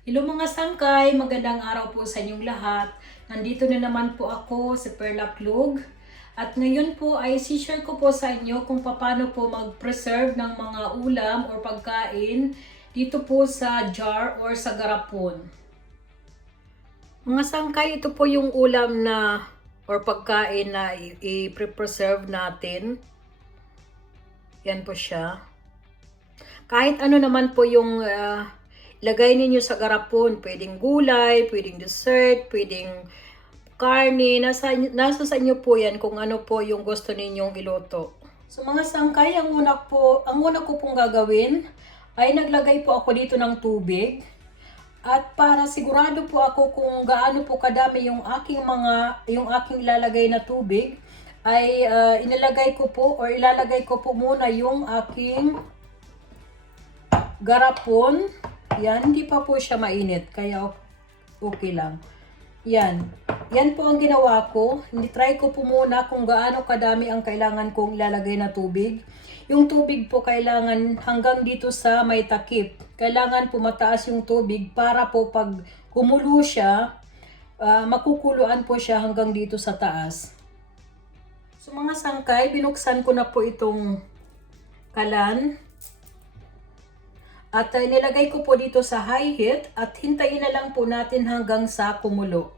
Hello mga sangkay, magandang araw po sa inyong lahat. Nandito na naman po ako si Perla Plug. At ngayon po ay share ko po sa inyo kung paano po mag-preserve ng mga ulam or pagkain dito po sa jar or sa garapon. Mga sangkay, ito po yung ulam na or pagkain na i-preserve natin. Yan po siya. Kahit ano naman po yung lagay ninyo sa garapon, pwedeng gulay, pwedeng dessert, pwedeng karne, nasa sa inyo po yan kung ano po yung gusto ninyong iluto. So mga sangkay, ang una ko pong gagawin ay naglagay po ako dito ng tubig. At para sigurado po ako kung gaano po kadami yung aking ilalagay na tubig, ay ilalagay ko po muna yung aking garapon. Yan, hindi pa po siya mainit, kaya okay lang. Yan. Yan po ang ginawa ko. Try ko po muna kung gaano kadami ang kailangan kong ilalagay na tubig. Yung tubig po kailangan hanggang dito sa may takip. Kailangan po mataas yung tubig para po pag kumulo siya, makukuluan po siya hanggang dito sa taas. So mga sangkay, binuksan ko na po itong kalan. At nilagay ko po dito sa high heat at hintayin na lang po natin hanggang sa kumulo.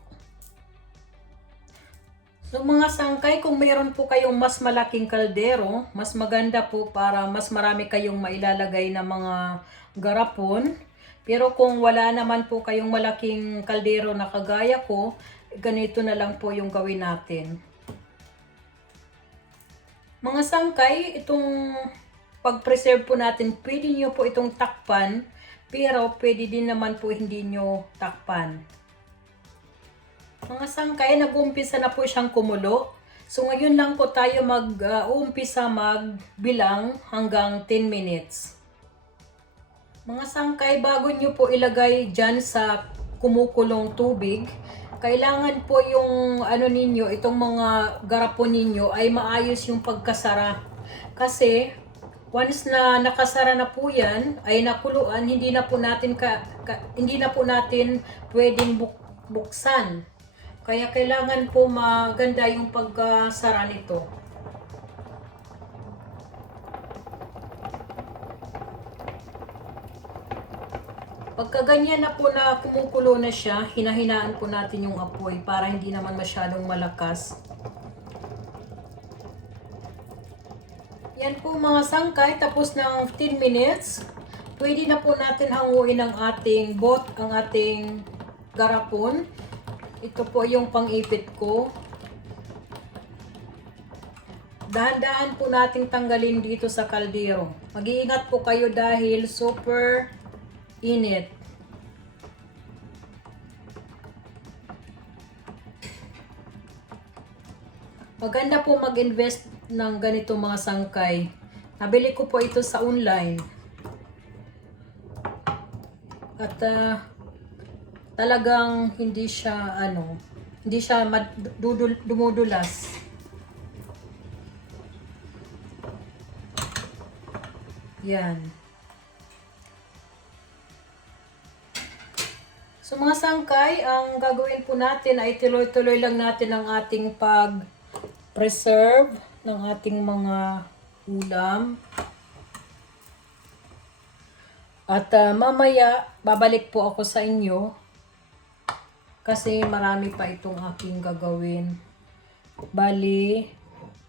So mga sangkay, kung mayroon po kayong mas malaking kaldero, mas maganda po para mas marami kayong mailalagay na mga garapon. Pero kung wala naman po kayong malaking kaldero na kagaya ko, ganito na lang po yung gawin natin. Mga sangkay, itong pag-preserve po natin, pwede nyo po itong takpan, pero pwede din naman po hindi nyo takpan. Mga sangkay, nag-uumpisa na po siyang kumulo. So ngayon lang po tayo mag-uumpisa magbilang hanggang 10 minutes. Mga sangkay, bago nyo po ilagay dyan sa kumukulong tubig, kailangan po yung itong mga garapon ninyo ay maayos yung pagkasara. Kasi once na nakasara na po yan, ay nakuluan, hindi na po natin pwedeng buksan. Kaya kailangan po maganda yung pagkasara nito. Pagka ganyan na po na kumukulo na siya, hinahinaan po natin yung apoy para hindi naman masyadong malakas. Yan po mga sangkay, tapos ng 15 minutes, pwede na po natin hanguin ang ating garapon. Ito po yung pang-ipit ko. Dahan-dahan po nating tanggalin dito sa kaldero. Mag-iingat po kayo dahil super init. Maganda po mag-invest ng ganito mga sangkay. Nabili ko po ito sa online. At talagang hindi siya dumudulas. Yan. So mga sangkay, ang gagawin po natin ay tuloy-tuloy lang natin ang ating pag-preserve ng ating mga ulam. At mamaya, babalik po ako sa inyo kasi marami pa itong aking gagawin. Bali,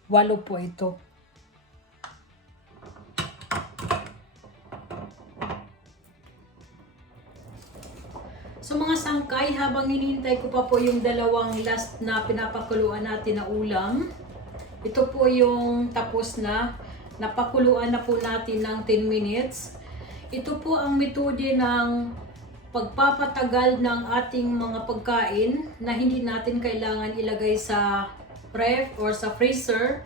8 po ito. So mga sangkay, habang hinihintay ko pa po yung dalawang last na pinapakuluan natin na ulam, ito po yung tapos na, napakuluan na po natin ng 10 minutes. Ito po ang metode ng pagpapatagal ng ating mga pagkain na hindi natin kailangan ilagay sa ref or sa freezer.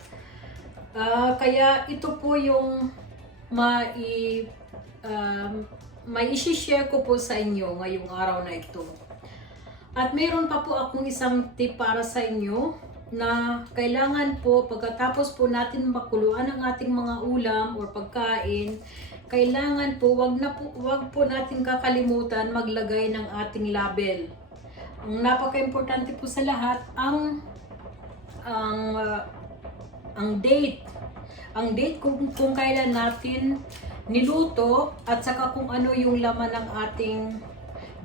Kaya ito po yung may isi-share ko po sa inyo ngayong araw na ito. At mayroon pa po akong isang tip para sa inyo na kailangan po pagkatapos po natin makuluan ang ating mga ulam or pagkain, kailangan po, wag po natin kakalimutan maglagay ng ating label. Ang napaka-importante po sa lahat, ang date. Ang date kung kailan natin niluto at saka kung ano yung laman ng ating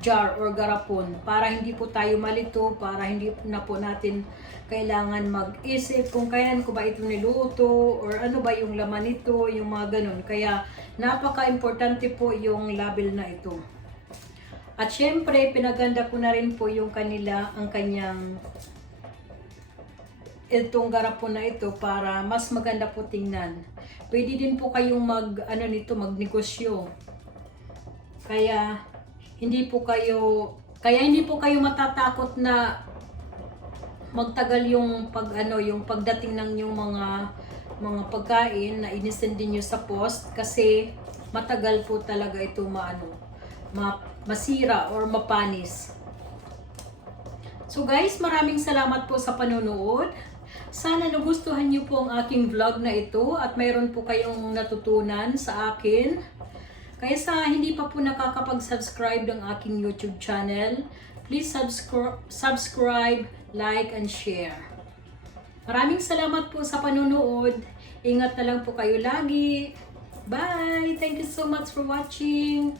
jar or garapon para hindi po tayo malito, para hindi na po natin kailangan mag-isip kung kailan ko ba ito niluto or ano ba yung laman nito, yung mga ganun. Kaya napaka-importante po yung label na ito. At syempre, pinaganda ko na rin po yung ang kanyang itong garapon na ito para mas maganda po tingnan. Pwede din po kayong magnegosyo. Kaya hindi po kayo matatakot na magtagal yung pagdating ng yung mga pagkain na inisend niyo sa post kasi matagal po talaga ito masira or mapanis. So guys, maraming salamat po sa panonood. Sana nagustuhan niyo po ang aking vlog na ito at mayroon po kayong natutunan sa akin. Kaya sa hindi pa po nakakapag-subscribe ng aking YouTube channel, please subscribe, like, and share. Maraming salamat po sa panonood. Ingat na lang po kayo lagi. Bye! Thank you so much for watching.